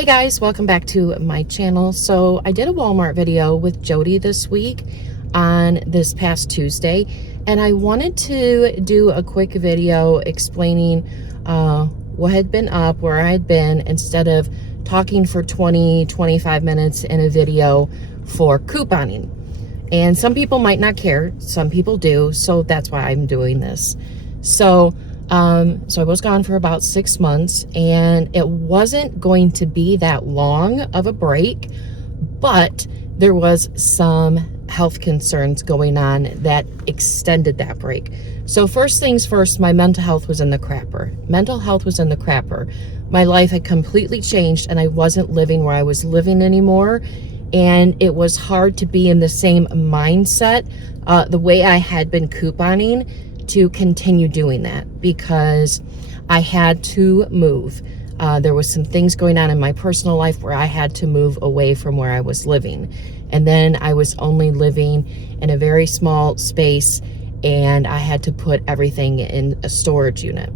Hey guys, welcome back to my channel. So I did a Walmart video with Jody this week on this past Tuesday, and I wanted to do a quick video explaining what had been up, where I had been, instead of talking for 20-25 minutes in a video for couponing. And some people might not care, some people do, so that's why I'm doing this. So I was gone for about 6 months, and it wasn't going to be that long of a break, but there was some health concerns going on that extended that break. So first things first, my mental health was in the crapper. Mental health was in the crapper. My life had completely changed, and I wasn't living where I was living anymore, and it was hard to be in the same mindset, the way I had been couponing, to continue doing that, because I had to move. There was some things going on in my personal life where I had to move away from where I was living. And then I was only living in a very small space, and I had to put everything in a storage unit.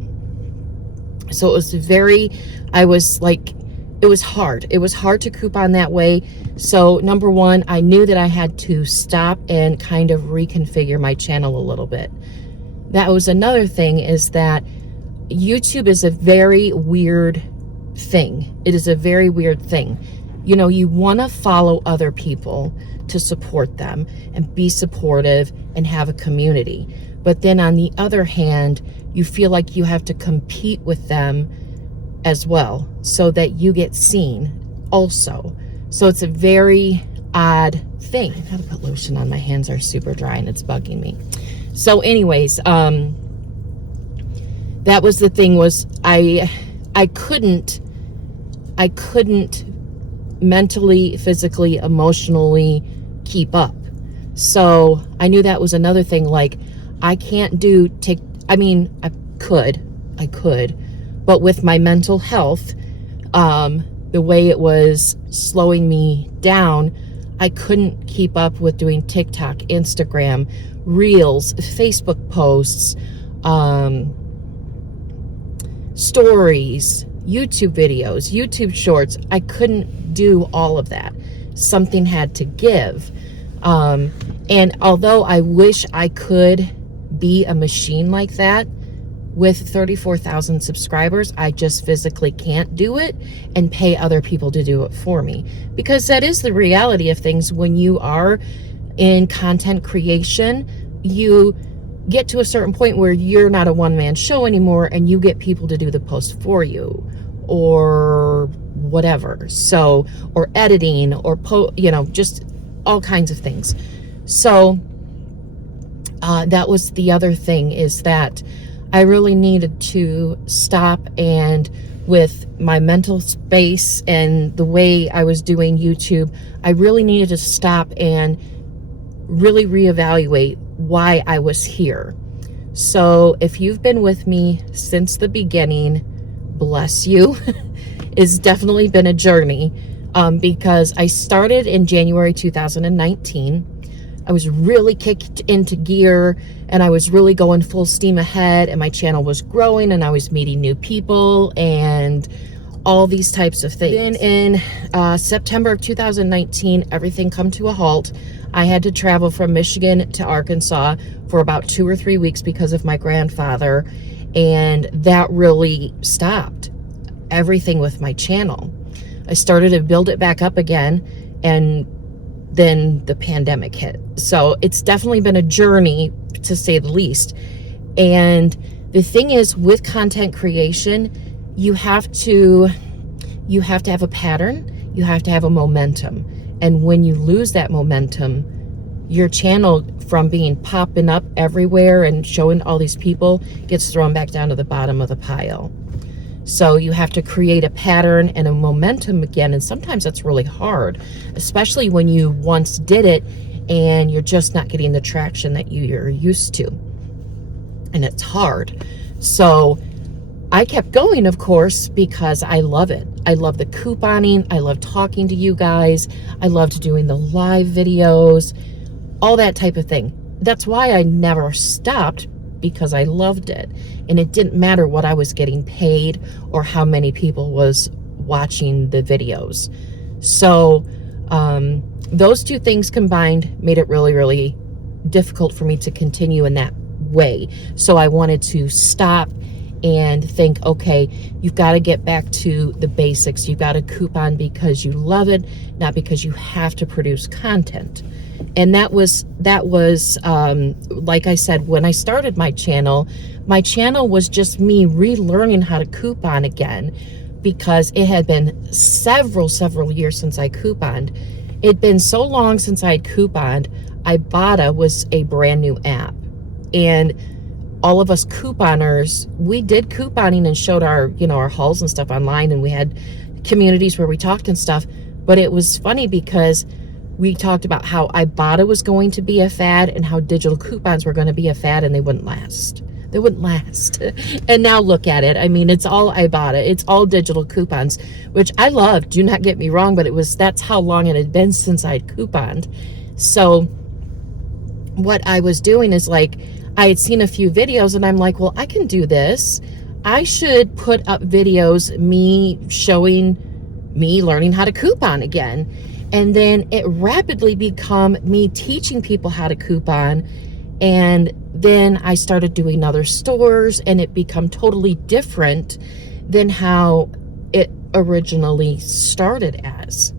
So it was it was hard. It was hard to coupon that way. So number one, I knew that I had to stop and kind of reconfigure my channel a little bit. That was another thing, is that YouTube is a very weird thing. It is a very weird thing. You know, you want to follow other people to support them and be supportive and have a community. But then on the other hand, you feel like you have to compete with them as well so that you get seen also. So it's a very odd thing. I gotta put lotion on. My hands are super dry and it's bugging me. So anyways, that was the thing, was I couldn't mentally, physically, emotionally keep up. So I knew that was another thing. Like, I can't do I could, but with my mental health, the way it was slowing me down, I couldn't keep up with doing TikTok, Instagram, Reels, Facebook posts, stories, YouTube videos, YouTube shorts. I couldn't do all of that. Something had to give. And although I wish I could be a machine like that with 34,000 subscribers, I just physically can't do it and pay other people to do it for me. Because that is the reality of things. When you are in content creation, you get to a certain point where you're not a one-man show anymore, and you get people to do the post for you, or whatever. So, or editing, or just all kinds of things. So that was the other thing, is that I really needed to stop, and with my mental space and the way I was doing YouTube, I really needed to stop and really reevaluate why I was here. So if you've been with me since the beginning, bless you. It's definitely been a journey, because I started in January 2019. I was really kicked into gear, and I was really going full steam ahead, and my channel was growing, and I was meeting new people and all these types of things. Then in September of 2019, everything come to a halt. I had to travel from Michigan to Arkansas for about 2 or 3 weeks because of my grandfather, and that really stopped everything with my channel. I started to build it back up again, and then the pandemic hit. So it's definitely been a journey, to say the least. And the thing is, with content creation, you have to have a pattern, you have to have a momentum. And when you lose that momentum, your channel, from being popping up everywhere and showing all these people, gets thrown back down to the bottom of the pile. So you have to create a pattern and a momentum again, and sometimes that's really hard, especially when you once did it and you're just not getting the traction that you're used to. And it's hard. So I kept going, of course, because I love it. I love the couponing. I love talking to you guys. I loved doing the live videos, all that type of thing. That's why I never stopped, because I loved it. And it didn't matter what I was getting paid or how many people was watching the videos. So those two things combined made it really, really difficult for me to continue in that way. So I wanted to stop and think, okay, you've got to get back to the basics. You've got to coupon because you love it, not because you have to produce content. And that was like I said, when I started my channel was just me relearning how to coupon again, because it had been several years since I couponed. It'd been so long since I had couponed. Ibotta was a brand new app, and all of us couponers, we did couponing and showed our, our hauls and stuff online, and we had communities where we talked and stuff. But it was funny because we talked about how Ibotta was going to be a fad and how digital coupons were going to be a fad, and they wouldn't last. They wouldn't last. And now look at it. I mean, it's all Ibotta. It's all digital coupons, which I love. Do not get me wrong, but that's how long it had been since I'd couponed. So what I was doing is, like, I had seen a few videos and I'm like, well, I can do this. I should put up videos, me showing me learning how to coupon again. And then it rapidly become me teaching people how to coupon. And then I started doing other stores, and it become totally different than how it originally started as.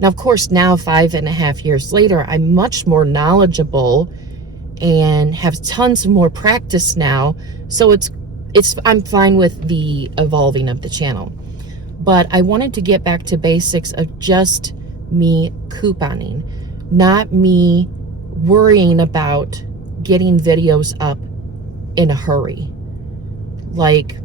Now, of course, now 5.5 years later, I'm much more knowledgeable and have tons more practice now. So I'm fine with the evolving of the channel. But I wanted to get back to basics of just me couponing, not me worrying about getting videos up in a hurry. Like,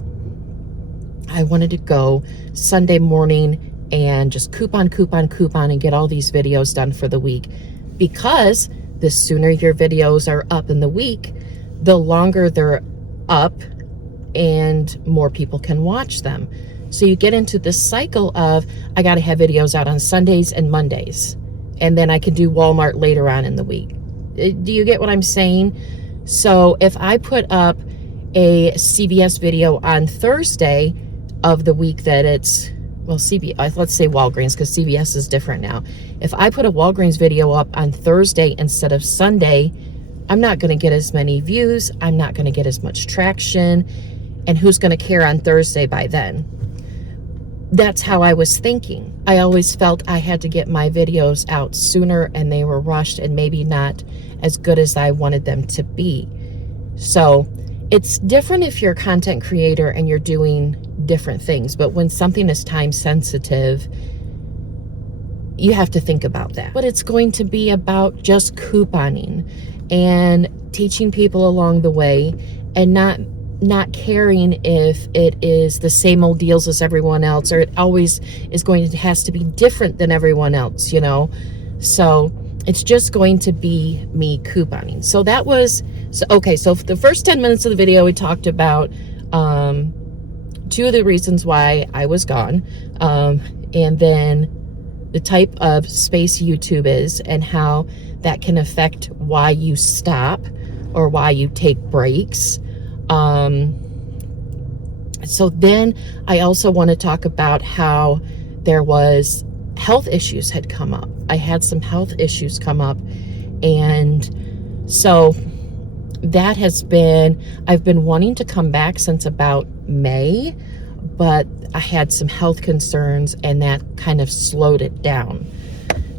I wanted to go Sunday morning and just coupon and get all these videos done for the week, because the sooner your videos are up in the week, the longer they're up and more people can watch them. So you get into this cycle of, I got to have videos out on Sundays and Mondays, and then I can do Walmart later on in the week. Do you get what I'm saying? So if I put up a CVS video on Thursday of the week that it's, well, let's say Walgreens, because CVS is different now. If I put a Walgreens video up on Thursday instead of Sunday, I'm not going to get as many views. I'm not going to get as much traction. And who's going to care on Thursday by then? That's how I was thinking. I always felt I had to get my videos out sooner, and they were rushed and maybe not as good as I wanted them to be. So it's different if you're a content creator and you're doing different things. But when something is time sensitive, you have to think about that. But it's going to be about just couponing and teaching people along the way, and not caring if it is the same old deals as everyone else, or it always has to be different than everyone else, So it's just going to be me couponing. So that was, okay, so for the first 10 minutes of the video, we talked about two of the reasons why I was gone, and then the type of space YouTube is and how that can affect why you stop or why you take breaks. So then I also want to talk about how there was health issues had come up. I had some health issues come up, and so that I've been wanting to come back since about May, but I had some health concerns, and that kind of slowed it down.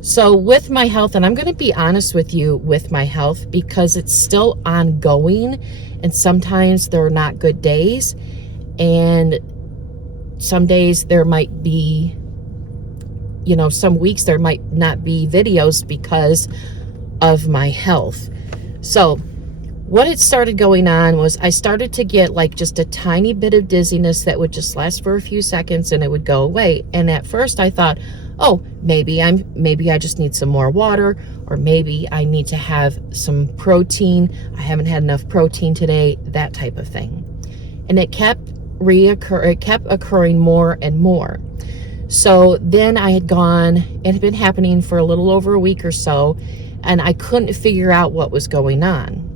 So with my health, and I'm going to be honest with you with my health, because it's still ongoing, and sometimes there are not good days, and some days there might be, some weeks there might not be videos because of my health. So what had started going on was I started to get like just a tiny bit of dizziness that would just last for a few seconds and it would go away. And at first I thought, oh, maybe I just need some more water, or maybe I need to have some protein. I haven't had enough protein today, that type of thing. And it kept occurring more and more. So then I had gone, it had been happening for a little over a week or so, and I couldn't figure out what was going on.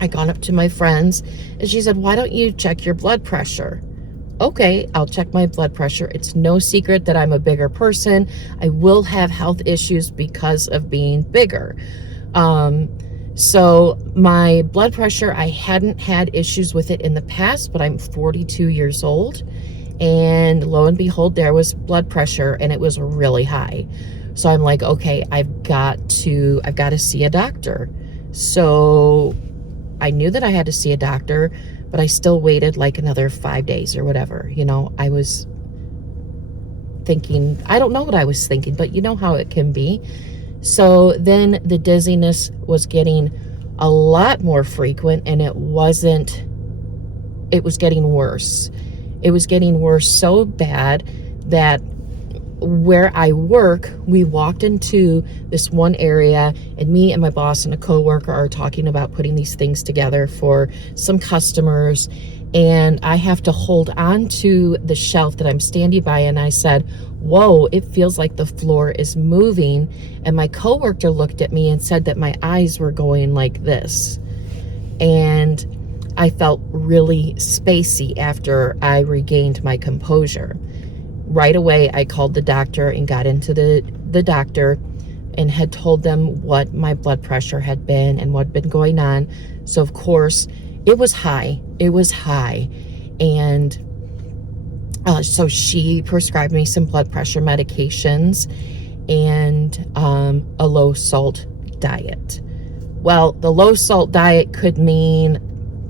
I gone up to my friends, and she said, why don't you check your blood pressure? okay, I'll check my blood pressure. It's no secret that I'm a bigger person. I will have health issues because of being bigger. So my blood pressure, I hadn't had issues with it in the past, but I'm 42 years old. And lo and behold, there was blood pressure and it was really high. So I'm like, okay, I've got to see a doctor. So I knew that I had to see a doctor, but I still waited like another 5 days or whatever. I was thinking, I don't know what I was thinking, but you know how it can be. So then the dizziness was getting a lot more frequent, and it was getting worse. It was getting worse so bad that where I work, we walked into this one area, and me and my boss and a coworker are talking about putting these things together for some customers, and I have to hold on to the shelf that I'm standing by, and I said, whoa, it feels like the floor is moving. And my coworker looked at me and said that my eyes were going like this. And I felt really spacey after I regained my composure. Right away, I called the doctor and got into the doctor and had told them what my blood pressure had been and what had been going on. So of course, it was high. It was high. And so she prescribed me some blood pressure medications and a low salt diet. Well, the low salt diet could mean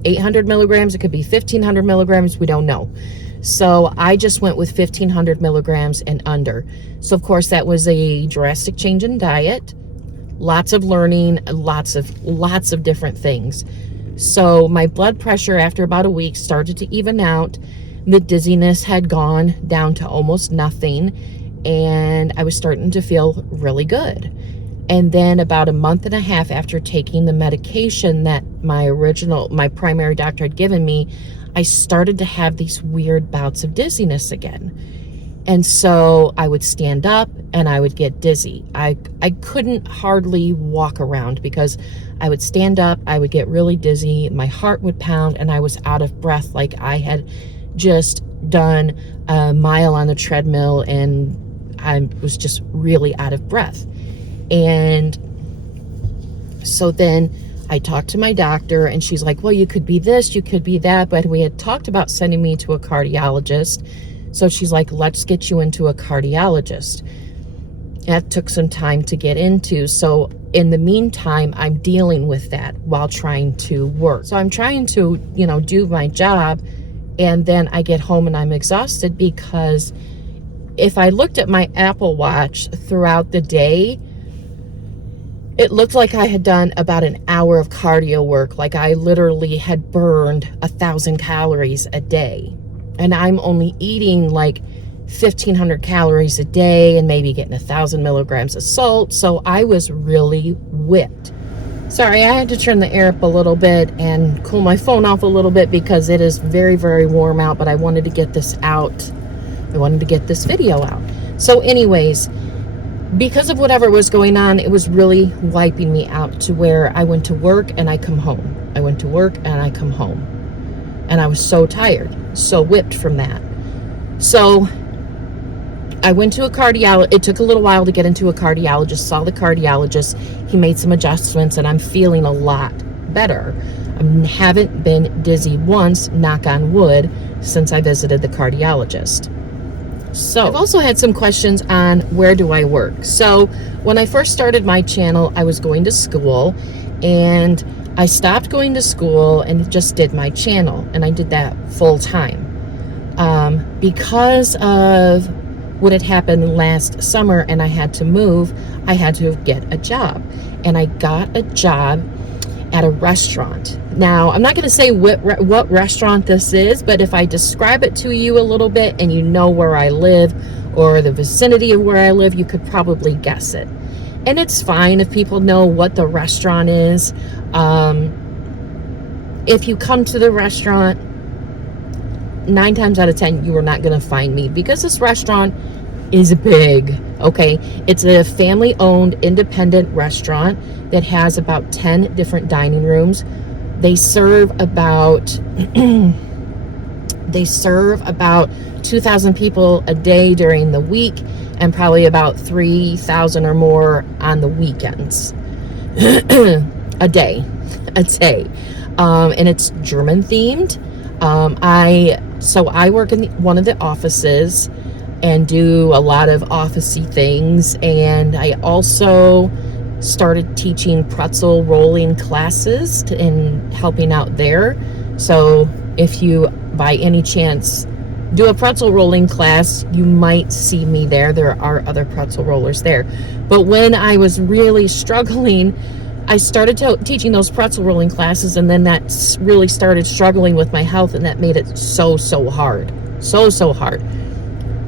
800 milligrams. It could be 1500 milligrams. We don't know. So I just went with 1500 milligrams and under. So of course that was a drastic change in diet, lots of learning, lots of different things. So my blood pressure after about a week started to even out. The dizziness had gone down to almost nothing, and I was starting to feel really good. And then about a month and a half after taking the medication that my primary doctor had given me, I started to have these weird bouts of dizziness again. And so I would stand up and I would get dizzy. I couldn't hardly walk around because I would stand up, I would get really dizzy, my heart would pound, and I was out of breath, like I had just done a mile on the treadmill and I was just really out of breath. And so then I talked to my doctor and she's like, well, you could be this, you could be that. But we had talked about sending me to a cardiologist. So she's like, let's get you into a cardiologist. That took some time to get into. So in the meantime, I'm dealing with that while trying to work. So I'm trying to, do my job. And then I get home and I'm exhausted because if I looked at my Apple Watch throughout the day, it looked like I had done about an hour of cardio work. Like I literally had burned 1,000 calories a day. And I'm only eating like 1,500 calories a day and maybe getting 1,000 milligrams of salt. So I was really whipped. Sorry, I had to turn the air up a little bit and cool my phone off a little bit because it is very, very warm out, but I wanted to get this out. I wanted to get this video out. So anyways, because of whatever was going on, it was really wiping me out to where I went to work and I come home. I went to work and I come home. And I was so tired, so whipped from that. So I went to a cardiologist. It took a little while to get into a cardiologist, saw the cardiologist. He made some adjustments and I'm feeling a lot better. I haven't been dizzy once, knock on wood, since I visited the cardiologist. So I've also had some questions on where do I work. So when I first started my channel, I was going to school and I stopped going to school and just did my channel, and I did that full time. Because of what had happened last summer and I had to move, I had to get a job. And I got a job at a restaurant. Now, I'm not going to say what restaurant this is, but if I describe it to you a little bit and you know where I live or the vicinity of where I live, you could probably guess it. And it's fine if people know what the restaurant is. If you come to the restaurant, 9 times out of 10, you are not going to find me because this restaurant is big, okay? It's a family-owned independent restaurant that has about 10 different dining rooms. They serve about They serve about 2,000 people a day during the week and probably about 3,000 or more on the weekends. a day. And it's German themed. I work in one of the offices and do a lot of officey things, and I also started teaching pretzel rolling classes and helping out there. So if you by any chance do a pretzel rolling class, you might see me there. There are other pretzel rollers there. But when I was really struggling, I started teaching those pretzel rolling classes, and then that really started struggling with my health, and that made it so hard. So hard.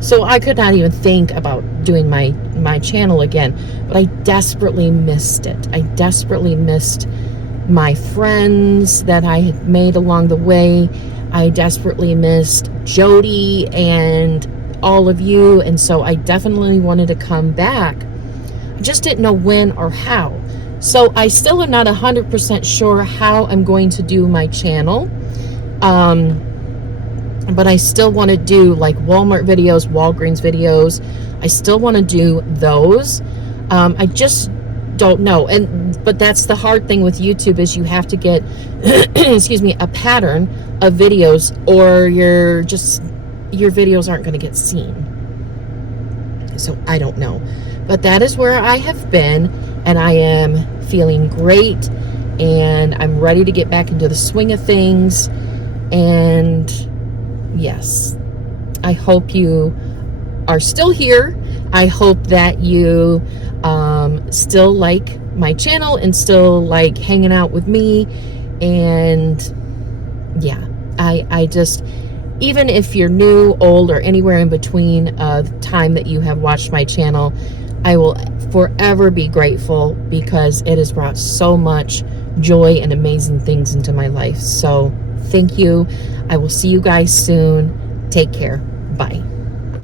So I could not even think about doing my channel again, but I desperately missed it. I desperately missed my friends that I had made along the way. I desperately missed Jody and all of you, and so I definitely wanted to come back. I just didn't know when or how. So I still am not 100% sure how I'm going to do my channel. But I still want to do like Walmart videos, Walgreens videos. I still want to do those. I just don't know. But that's the hard thing with YouTube, is you have to get, excuse me, a pattern of videos, or your videos aren't going to get seen. So I don't know. But that is where I have been, and I am feeling great, and I'm ready to get back into the swing of things. And yes, I hope you are still here. I hope that you still like my channel and still like hanging out with me. And yeah, I just, even if you're new, old, or anywhere in between the time that you have watched my channel, I will forever be grateful, because it has brought so much joy and amazing things into my life. So thank you. I will see you guys soon. Take care. Bye.